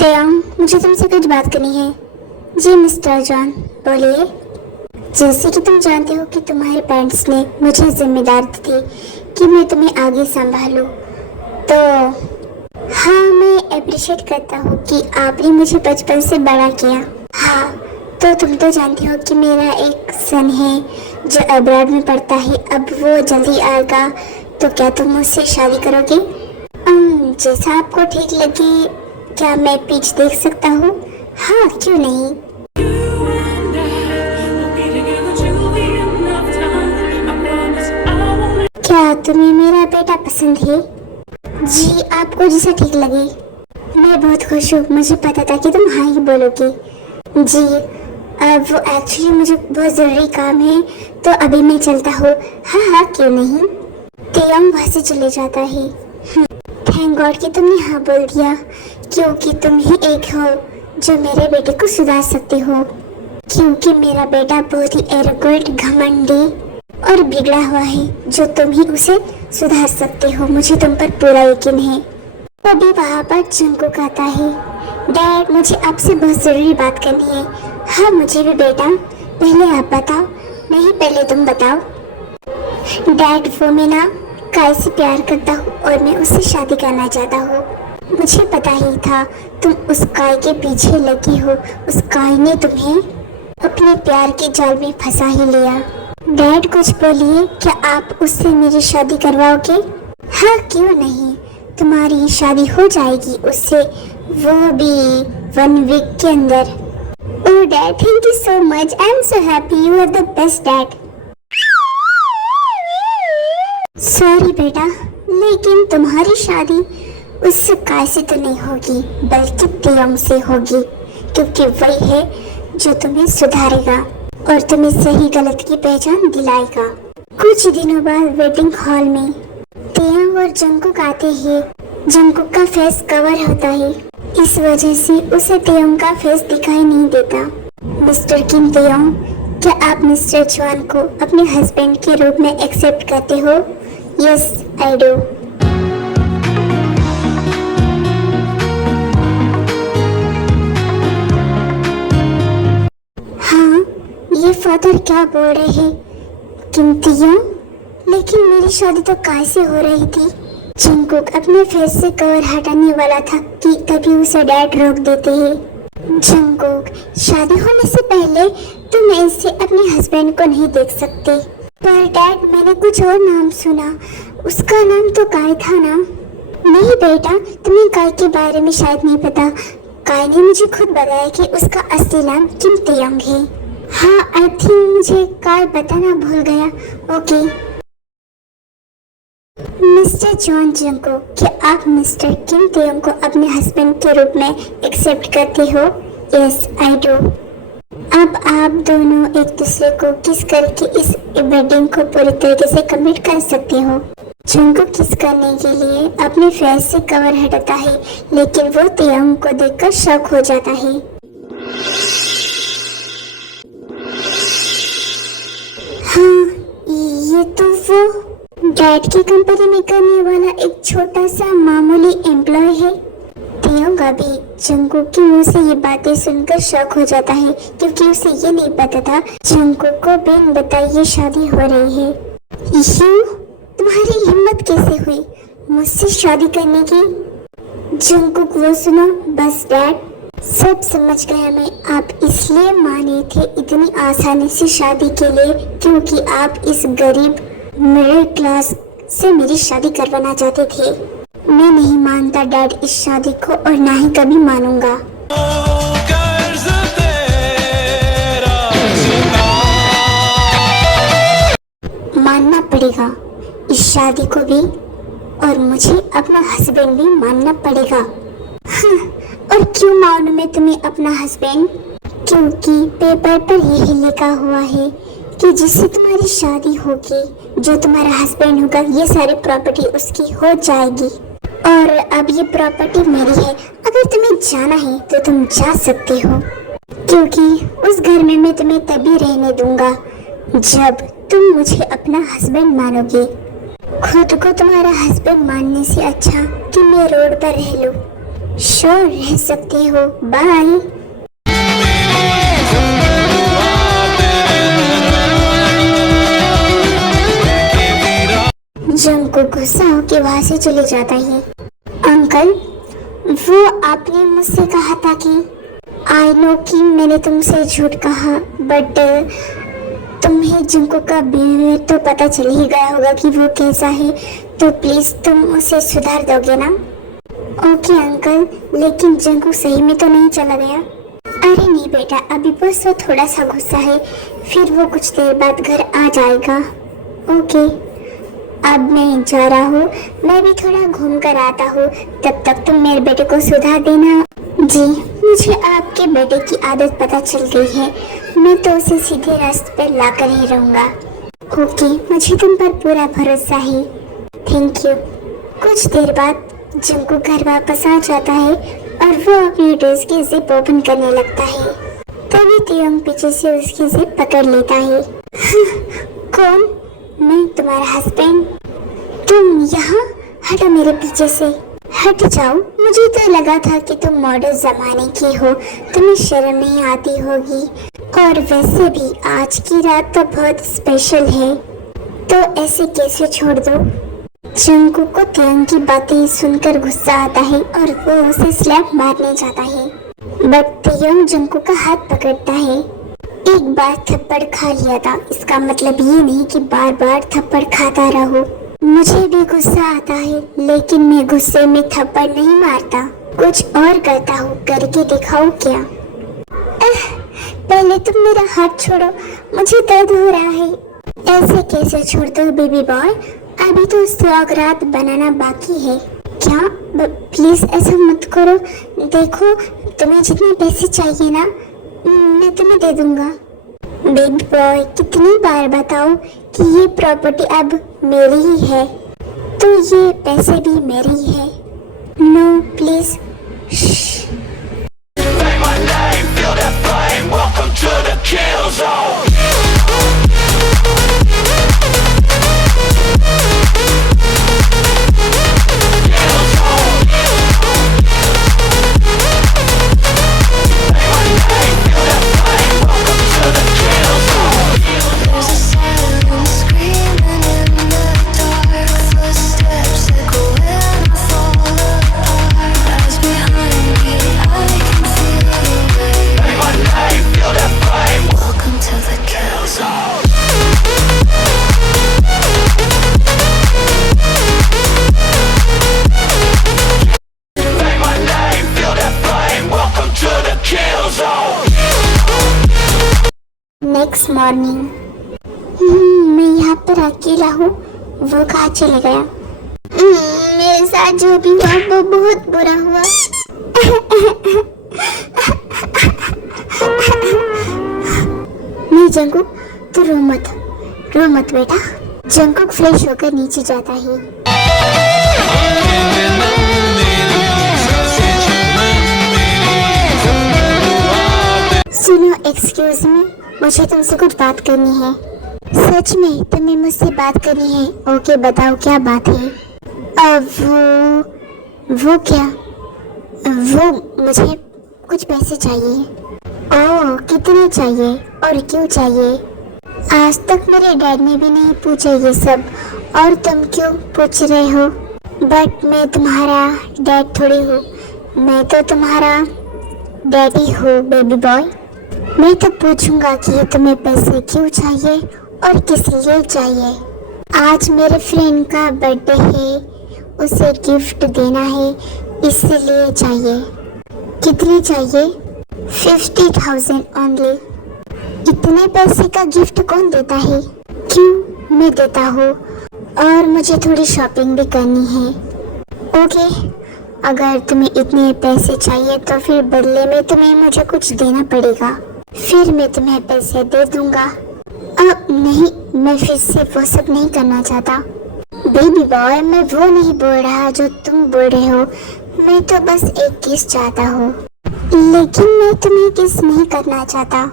तेयांग, मुझे तुमसे कुछ बात करनी है। जी मिस्टर जॉन, बोलिए। जैसे कि तुम जानते हो कि तुम्हारे पेरेंट्स ने मुझे जिम्मेदारी दी थी कि मैं तुम्हें आगे संभालूं, तो हाँ, मैं अप्रिशिएट करता हूँ कि आपने मुझे बचपन से बड़ा किया। हाँ, तो तुम तो जानती हो कि मेरा एक सन है जो अब्रॉड में पढ़ता है। अब वो जल्दी आएगा, तो क्या तुम मुझसे शादी करोगे? जैसा आपको ठीक लगे। क्या मैं पिच देख सकता हूँ? हाँ, क्यों नहीं। क्या तुम्हें मेरा बेटा पसंद है? जी, आपको जैसा ठीक लगे। मैं बहुत खुश हूँ, मुझे पता था कि तुम हाँ ही बोलोगे। जी, अब वो एक्चुअली मुझे बहुत ज़रूरी काम है, तो अभी मैं चलता हूँ। हाँ हाँ, क्यों नहीं। तेयांग वहाँ से चले जाता है। थैंक गॉड कि तुमने हाँ बोल दिया, क्योंकि तुम ही एक हो जो मेरे बेटे को सुधार सकते हो। क्योंकि मेरा बेटा बहुत ही एरोगेंट, घमंडी और बिगड़ा हुआ है, जो तुम ही उसे सुधार सकते हो। मुझे तुम पर पूरा यकीन है। तभी वहाँ पर जंगकुक आता है। डैड, मुझे आपसे बहुत ज़रूरी बात करनी है। हाँ, मुझे भी बेटा। पहले आप बताओ। नहीं, पहले तुम बताओ। डैड, वो मैं ना काय से प्यार करता हूँ और मैं उससे शादी करना चाहता हूँ। मुझे पता ही था तुम उस काय के पीछे लगी हो। उस काय ने तुम्हें अपने प्यार के जाल में फंसा ही लिया। डैड, कुछ बोलिए। क्या आप उससे मेरी शादी करवाओगे? हाँ, क्यों नहीं। तुम्हारी शादी हो जाएगी उससे, वो भी 1 वीक के अंदर। Oh dad, thank you so much. I am so happy. You are the best dad. Sorry बेटा, लेकिन तुम्हारी शादी उससे काय से तो नहीं होगी, बल्कि तेयांग से होगी, क्योंकि वही है जो तुम्हें सुधारेगा और तुम्हें सही गलत की पहचान दिलाएगा। कुछ दिनों बाद वेडिंग हॉल में तेयांग और जंगकुक आते हैं। जंगकुक का फेस कवर होता है, इस वजह से उसे तेयांग का फेस दिखाई नहीं देता। मिस्टर किम तेयांग, क्या आप मिस्टर जॉन को अपने हस्बैंड के रूप में एक्सेप्ट करते हो? Yes, I do. हाँ, ये फादर क्या बोल रहे हैं? किम तेयांग, लेकिन मेरी शादी तो काय से हो रही थी। जंगकुक अपने फेस से कवर हटाने वाला था कि तभी उसे डैड रोक देते हैं। जंगकुक, शादी होने से पहले तुम ऐसे अपने हस्बैंड को नहीं देख सकते। पर डैड, मैंने कुछ और नाम सुना। उसका नाम तो काय था ना? नहीं बेटा, तुम्हें काय के बारे में शायद नहीं पता। काय ने मुझे खुद बताया कि उसका असली नाम किम तेयांग है। हाँ, आई थिंक मुझे काय बताना भूल गया। ओके। मिस्टर जॉन जंगकुक, क्या आप मिस्टर किम तेयांग को अपने हस्बैंड के रूप में एक्सेप्ट करते हो? Yes, I do. अब आप दोनों एक दूसरे को किस करके इस वेडिंग को पूरी तरीके से कमिट कर सकते हो। जंगकुक किस करने के लिए अपने फेस से कवर हटाता है, लेकिन वो तेयांग को देखकर शॉक हो जाता है। हाँ, ये तो वो डैड की कंपनी में करने वाला एक छोटा सा मामूली एम्प्लॉय है। तेयांग अभी जंगकुक के मुंह से ये बातें सुनकर शॉक हो जाता है, क्योंकि उसे ये नहीं पता था जंगकुक को बिन बताए ये शादी हो रही है। यू, तुम्हारी हिम्मत कैसे हुई मुझसे शादी करने की? जंगकुक, वो सुनो बस डैड, सब समझ गया मैं। आप इसलिए माने थे इतनी आसानी से शादी के लिए, क्योंकि आप इस गरीब मिडिल क्लास से मेरी शादी करवाना चाहते थे। मैं नहीं मानता डैड इस शादी को, और ना ही कभी मानूंगा। मानना पड़ेगा इस शादी को भी, और मुझे अपना हस्बैंड भी मानना पड़ेगा। हाँ, और क्यों मानूं मैं तुम्हें अपना हस्बैंड? क्योंकि पेपर पर यही लिखा हुआ है कि जिससे तुम्हारी शादी होगी, जो तुम्हारा हस्बैंड होगा, ये सारी प्रॉपर्टी उसकी हो जाएगी। और अब ये प्रॉपर्टी मेरी है। अगर तुम्हें जाना है तो तुम जा सकते हो, क्योंकि उस घर में मैं तुम्हें तभी रहने दूंगा जब तुम मुझे अपना हस्बैंड मानोगे। खुद को तुम्हारा हस्बैंड मानने से अच्छा कि मैं रोड पर रह लूं। श्योर, रह सकते हो, बाय। जंगकुक गुस्सा होकर वहां से चले जाता है। अंकल, वो आपने मुझसे कहा था कि आई नो कि मैंने तुमसे झूठ कहा, बट तुम्हें जंगकुक का बिहेवियर तो पता चल ही गया होगा कि वो कैसा है, तो प्लीज तुम उसे सुधार दोगे ना? ओके अंकल, लेकिन जंगकुक सही में तो नहीं चला गया? अरे नहीं बेटा, अभी बस वो थोड़ा सा गुस्सा है, फिर वो कुछ देर बाद घर आ जाएगा। ओके, अब मैं जा रहा हूँ, मैं भी थोड़ा घूम कर आता हूँ, तब तक तुम मेरे बेटे को सुधार देना। जी, मुझे आपके बेटे की आदत पता चल गई है, मैं तो उसे सीधे रास्ते पर ला कर ही रहूँगा। ओके, मुझे तुम पर पूरा भरोसा है। Thank you. कुछ देर बाद जंगकुक घर वापस आ जाता है और वो अपनी ड्रेस की जिप ओपन करने लगता है। तभी तियोंग पीछे से उसकी जिप पकड़ लेता है। कौन? मैं तुम्हारा हस्बैंड। तुम यहाँ? हटो मेरे पीछे से, हट जाओ। मुझे तो लगा था कि तुम मॉडर्न जमाने की हो, तुम्हें शर्म नहीं आती होगी, और वैसे भी आज की रात तो बहुत स्पेशल है, तो ऐसे कैसे छोड़ दो? जंगकुक को तियोंग की बातें सुनकर गुस्सा आता है और वो उसे स्लैप मारने जाता है, बट तियोंग जंगकुक का हाथ पकड़ता है। एक बार थप्पड़ खा लिया था, इसका मतलब ये नहीं कि बार बार थप्पड़ खाता रहूं। मुझे भी गुस्सा आता है, लेकिन मैं गुस्से में थप्पड़ नहीं मारता, कुछ और करता हूँ। करके दिखाऊं क्या? पहले तुम मेरा हाथ छोड़ो, मुझे दर्द हो रहा है। ऐसे कैसे छोड़ दो बेबी बॉय, अभी तो सौगात बनाना बाकी है। क्या? प्लीज ऐसा मत करो। देखो, तुम्हें जितने पैसे चाहिए ना, मैं तुम्हें दे दूंगा। बेबी बॉय, कितनी बार बताओ कि ये प्रॉपर्टी अब मेरी ही है, तो ये पैसे भी मेरे ही है। No please. नेक्स्ट मॉर्निंग, मैं यहाँ पर अकेला हूँ, वो कहाँ चले गया? मेरे साथ जो भी हुआ वो बहुत बुरा हुआ। नहीं जंगकुक, तू रो मत बेटा। जंगकुक फ्रेश होकर नीचे जाता है। सुनो, एक्सक्यूज मी, मुझे तुमसे कुछ बात करनी है। सच में तुम्हें मुझसे बात करनी है? ओके, बताओ क्या बात है। वो क्या? वो मुझे कुछ पैसे चाहिए। ओह, कितने चाहिए और क्यों चाहिए? आज तक मेरे डैड ने भी नहीं पूछा ये सब, और तुम क्यों पूछ रहे हो? बट मैं तुम्हारा डैड थोड़ी हूँ, मैं तो तुम्हारा डैडी हूँ बेबी बॉय। मैं तो पूछूंगा कि तुम्हें पैसे क्यों चाहिए और किस लिए चाहिए। आज मेरे फ्रेंड का बर्थडे है, उसे गिफ्ट देना है, इसलिए चाहिए। कितने चाहिए? 50,000 ओनली। इतने पैसे का गिफ्ट कौन देता है? क्यों, मैं देता हूँ, और मुझे थोड़ी शॉपिंग भी करनी है। ओके, अगर तुम्हें इतने पैसे चाहिए तो फिर बदले में तुम्हें मुझे कुछ देना पड़ेगा, फिर मैं तुम्हें पैसे दे दूंगा। अब नहीं, मैं फिर से वो सब नहीं करना चाहता। बेबी बॉय, मैं वो नहीं बोल रहा जो तुम बोल रहे हो, मैं तो बस एक किस चाहता हूँ, लेकिन मैं तुम्हें किस नहीं करना चाहता।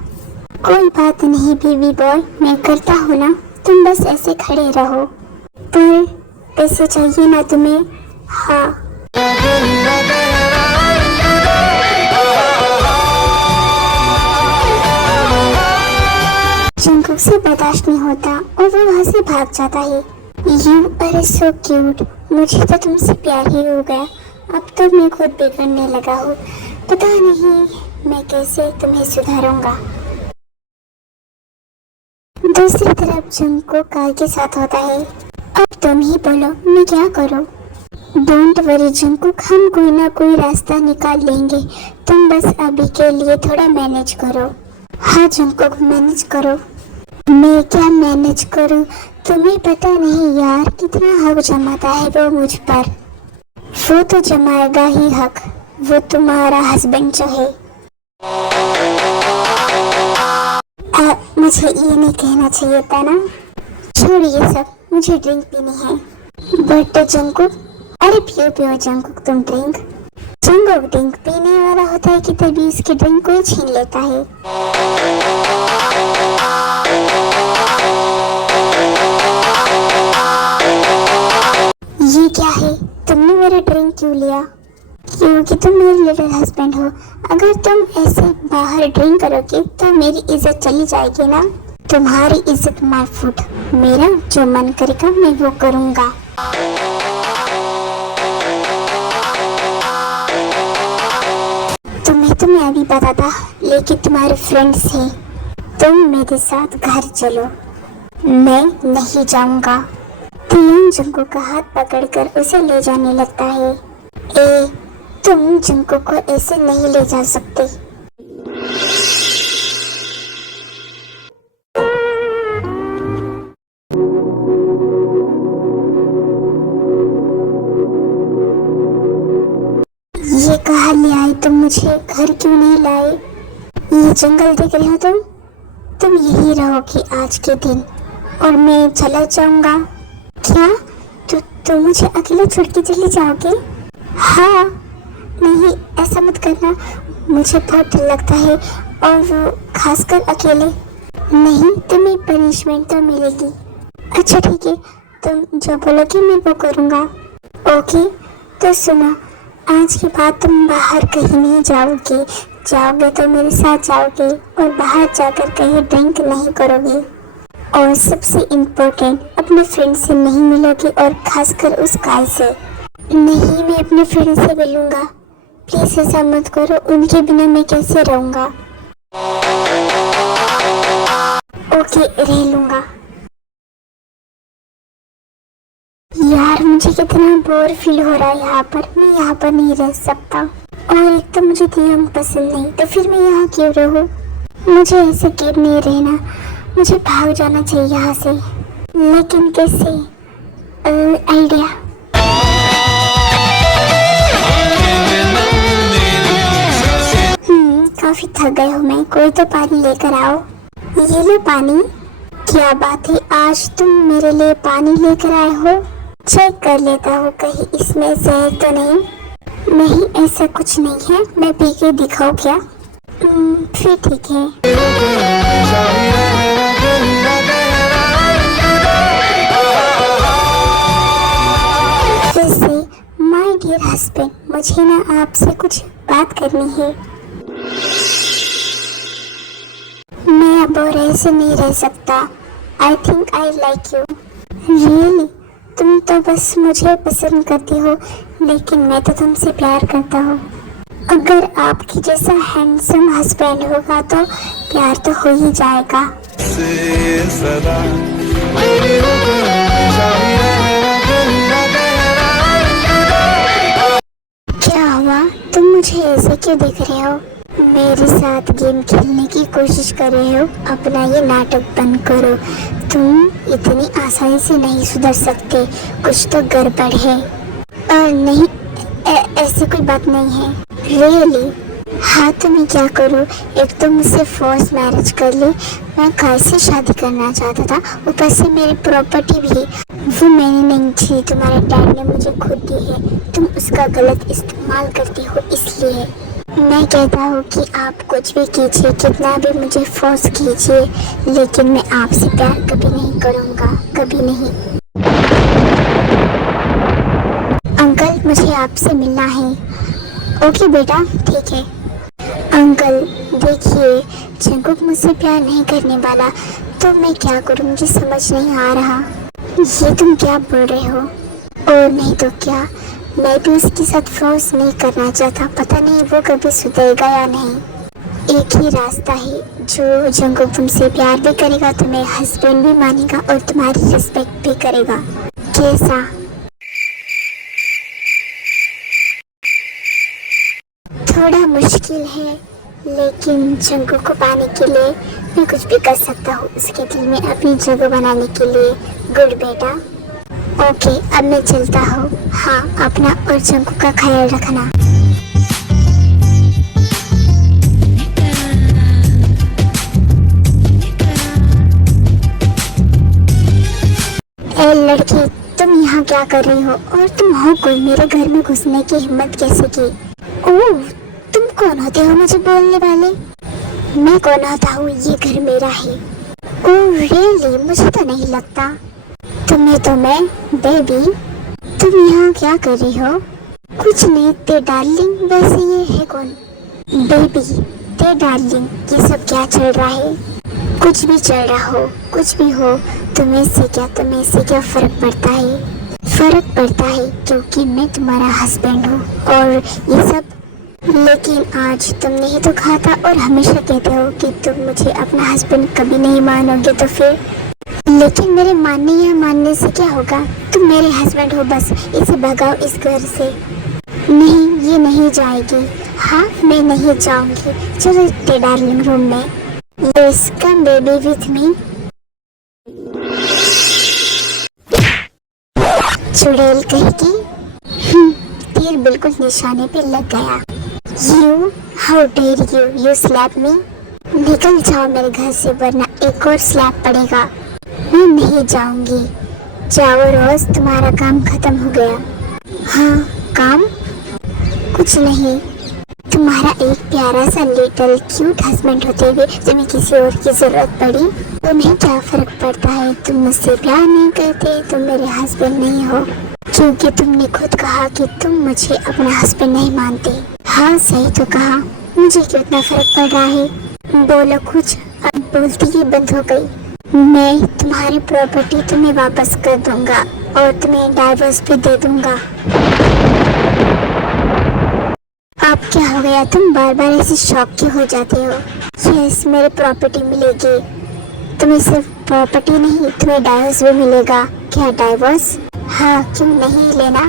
कोई बात नहीं बेबी बॉय, मैं करता हूँ ना, तुम बस ऐसे खड़े रहो। पर पैसे चाहिए ना तुम्हें? हाँ। कुछ नहीं होता और वो वहाँ से भाग जाता है। यू आर सो क्यूट, मुझे तो तुमसे प्यार ही हो गया। अब तो मैं खुद बिगड़ने लगा हूँ, पता नहीं मैं कैसे तुम्हें सुधारूंगा। दूसरी तरफ जंगकुक कार के साथ होता है। अब तुम ही बोलो मैं क्या करूँ। डोंट वरी जंगकुक, हम कोई ना कोई रास्ता निकाल लेंगे, तुम बस अभी के लिए थोड़ा मैनेज करो। हाँ जंगकुक मैनेज करो। मैं क्या मैनेज करूँ, तुम्हें पता नहीं यार कितना हक जमाता है वो मुझ पर। वो तो जमाएगा ही हक, वो तुम्हारा हस्बैंड जो है। मुझे ये नहीं कहना चाहिए था ना। छोड़िए सब, मुझे ड्रिंक पीनी है। बट जंगकुक, अरे पियो पियो जंगकुक तुम ड्रिंक। जंगकुक ड्रिंक पीने वाला होता है कि तभी उसकी ड्रिंक कोई छीन लेता है। ये क्या है, तुमने मेरा ड्रिंक क्यों लिया? क्योंकि तुम मेरे लिटिल हस्बैंड हो। अगर तुम ऐसे बाहर ड्रिंक करोगे तो मेरी इज्जत चली जाएगी ना। तुम्हारी इज्जत माय फुट, मेरा जो मन करेगा मैं वो करूँगा। तुम्हें तो मैं अभी पता था, लेकिन तुम्हारे फ्रेंड्स हैं। तुम मेरे साथ घर चलो। मैं नहीं जाऊँगा। तियोंग जंगकुक का हाथ पकड़कर उसे ले जाने लगता है। तुम जंगकुक को ऐसे नहीं ले जा सकते। ये कहाँ ले आए तुम मुझे, घर क्यों नहीं लाए? ये जंगल देख रहे हो तुम यही रहोगी आज के दिन और मैं चला जाऊंगा। क्या तुम मुझे अकेले छोड़ के चले जाओगे? हाँ, नहीं ऐसा मत करना, मुझे बहुत डर लगता है और वो खासकर अकेले। नहीं, तुम्हें पनिशमेंट तो मिलेगी। अच्छा ठीक है, तुम जो बोलोगे मैं वो करूँगा। ओके, तो सुनो, आज के बाद तुम बाहर कहीं नहीं जाओगे तो मेरे साथ जाओगे और बाहर जाकर कहीं ड्रिंक नहीं करोगे। और सबसे इम्पोर्टेंट, अपने फ्रेंड से नहीं मिलोगे और खासकर उस गाय से। नहीं, मैं अपने फ्रेंड से मिलूंगा। प्लीज ऐसा मत करो, उनके बिना मैं कैसे रहूंगा। ओके, रह लूंगा। यार मुझे कितना बोर फील हो रहा है यहाँ पर, मैं यहाँ पर नहीं रह सकता। और एक तो मुझे तियोंग पसंद नहीं, तो फिर मैं यहाँ क्यों रहूँ? मुझे ऐसे कैद नहीं रहना, मुझे भाग जाना चाहिए यहाँ से। लेकिन कैसे? आइडिया। काफी थक गई हूँ मैं, कोई तो पानी लेकर आओ। ये लो पानी। क्या बात है, आज तुम मेरे लिए पानी लेकर आए हो? चेक कर लेता हूँ कहीं इसमें जहर तो नहीं, ऐसा कुछ नहीं है। मैं पी के दिखाऊँ क्या? फिर ठीक है। वैसे माय डियर हस्बैंड, मुझे ना आपसे कुछ बात करनी है। मैं अब और ऐसे नहीं रह सकता। I think I like you. Really? तुम तो बस मुझे पसंद करती हो, लेकिन मैं तो तुमसे प्यार करता हूँ। अगर आपकी जैसा हैंडसम हस्बैंड होगा तो प्यार तो हो ही जाएगा। क्या हुआ, तुम मुझे ऐसे क्यों देख रहे हो? मेरे साथ गेम खेलने की कोशिश कर रहे हो? अपना ये नाटक बंद करो। तुम इतनी आसानी से नहीं सुधर सकते, कुछ तो गड़बड़ है। नहीं, ऐसी कोई बात नहीं है। रियली? हाँ, तो मैं क्या करूँ? एक तो मुझसे फोर्स मैरिज कर ली, मैं गाय से शादी करना चाहता था, ऊपर से मेरी प्रॉपर्टी भी वो मैंने नहीं छीनी, तुम्हारे डैड ने मुझे खुद दी है। तुम उसका गलत इस्तेमाल करती हो, इसलिए मैं कहता हूँ कि आप कुछ भी कीजिए, कितना भी मुझे फोर्स कीजिए, लेकिन मैं आपसे प्यार कभी नहीं करूँगा, कभी नहीं। अंकल, मुझे आपसे मिलना है। ओके बेटा, ठीक है। अंकल देखिए, जंगकुक मुझसे प्यार नहीं करने वाला, तो मैं क्या करूं, मुझे समझ नहीं आ रहा। ये तुम क्या बोल रहे हो? और नहीं तो क्या, मैं भी उसके साथ फोर्स नहीं करना चाहता। पता नहीं वो कभी सुधरेगा या नहीं। एक ही रास्ता है, जो जंगुक तुमसे प्यार भी करेगा, तुम्हें हस्बैंड भी मानेगा और तुम्हारी रिस्पेक्ट भी करेगा। कैसा? थोड़ा मुश्किल है, लेकिन जंगुक को पाने के लिए मैं कुछ भी कर सकता हूँ, उसके दिल में अपनी जगह बनाने के लिए। गुड बेटा। ओके, अब मैं चलता हूँ। हाँ, अपना और जंगुक का ख्याल रखना। ए लड़की, तुम यहाँ क्या कर रही हो? और तुम हो कोई? मेरे घर में घुसने की हिम्मत कैसे की? ओह, तुम कौन होते हो मुझे बोलने वाले? मैं कौन होता हूँ? ये घर मेरा है। Oh really? मुझे तो नहीं लगता। तुम्हें तो मैं बेबी। तुम यहाँ क्या कर रही हो? कुछ नहीं ते डार्लिंग। वैसे ये है कौन? बेबी ते डार्लिंग, ये सब क्या चल रहा है? कुछ भी चल रहा हो, कुछ भी हो, तुम्हें से क्या फर्क पड़ता है? फर्क पड़ता है क्योंकि मैं तुम्हारा हस्बैंड हूँ और ये सब। लेकिन आज तुमने ही तो कहा था और हमेशा कहते हो कि तुम मुझे अपना हस्बैंड कभी नहीं मानोगे, तो फिर? लेकिन मेरे मानने या मानने से क्या होगा? तुम मेरे हस्बैंड हो, बस इसे भगाओ इस घर से। नहीं, ये नहीं जाएगी। हाँ, मैं नहीं जाऊंगी। चलो ते डार्लिंग रूम में। Yes, come baby with me. चुड़ैल कहेगी। तीर बिल्कुल निशाने पे लग गया। You, how dare you, you slap me. निकल जाओ मेरे घर से, वरना एक और स्लैप पड़ेगा। मैं नहीं जाऊंगी। जाओ रोज, तुम्हारा काम खत्म हो गया। हाँ, काम? कुछ नहीं, तुम्हारा एक प्यारा सा लिटिल क्यूट हस्बैंड होते हुए तुम्हें किसी और की जरूरत पड़ी। तुम्हें क्या फर्क पड़ता है? तुम मुझसे प्यार नहीं करते, तुम मेरे हस्बैंड नहीं हो, क्योंकि तुमने खुद कहा कि तुम मुझे अपना हस्बैंड नहीं मानते। हाँ, सही तो कहा। मुझे क्यों इतना फर्क पड़ रहा है? बोलो कुछ। अब बोलती ही बंद हो गई। मैं तुम्हारी प्रॉपर्टी तुम्हें वापस कर दूंगा और तुम्हें डाइवोर्स भी दे दूंगा। अब क्या हो गया? तुम बार बार ऐसे शॉक क्यों हो जाते हो? यस, मेरी प्रॉपर्टी मिलेगी। तुम्हें सिर्फ प्रॉपर्टी नहीं, तुम्हें डाइवोर्स भी मिलेगा। क्या डाइवोर्स? हाँ, क्यों नहीं लेना?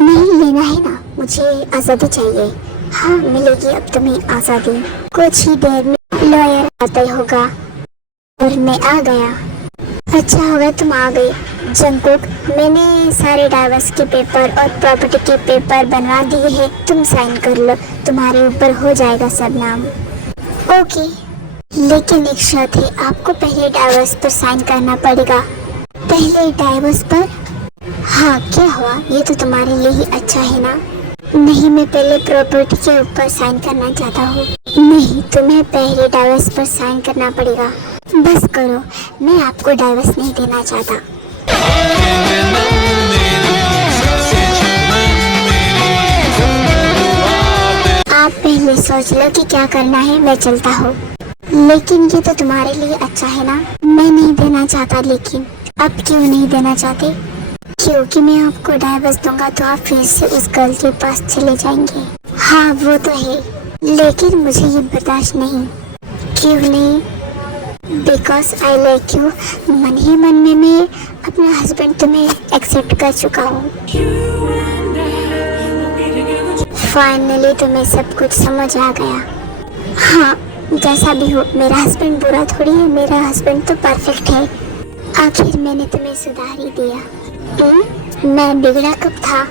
नहीं लेना है ना, मुझे आज़ादी चाहिए। हाँ, मिलेगी अब तुम्हें आज़ादी। कुछ ही देर में लॉयर आता ही होगा और मैं आ गया। अच्छा होगा तुम आ गई। जंगकुक, मैंने सारे डाइवोर्स के पेपर और प्रॉपर्टी के पेपर बनवा दिए हैं, तुम साइन कर लो, तुम्हारे ऊपर हो जाएगा सब नाम। ओके, लेकिन एक शर्त है, आपको पहले डाइवोर्स पर साइन करना पड़ेगा। पहले डाइवोर्स पर? हाँ, क्या हुआ? ये तो तुम्हारे लिए ही अच्छा है ना। नहीं, मैं पहले प्रॉपर्टी के ऊपर साइन करना चाहता हूँ। नहीं, तुम्हें पहले डाइवोर्स पर साइन करना पड़ेगा। बस करो, मैं आपको डाइवोर्स नहीं देना चाहता। आप पहले सोच लो कि क्या करना है, मैं चलता हूँ। लेकिन ये तो तुम्हारे लिए अच्छा है ना। मैं नहीं देना चाहता। लेकिन अब क्यों नहीं देना चाहते? क्योंकि मैं आपको डाइवोर्स दूंगा तो आप फिर से उस गर्ल के पास चले जाएंगे। हाँ, वो तो है, लेकिन मुझे ये बर्दाश्त नहीं। क्यों नहीं? Because I like you. मन ही मन में मैं अपना हस्बैंड तुम्हें एक्सेप्ट कर चुका हूँ। फाइनली तुम्हें सब कुछ समझ आ गया। हाँ, जैसा भी हो, मेरा हस्बैंड बुरा थोड़ी है, मेरा हस्बैंड तो परफेक्ट है। आखिर मैंने तुम्हें सुधार ही दिया। मैं बिगड़ा कब था?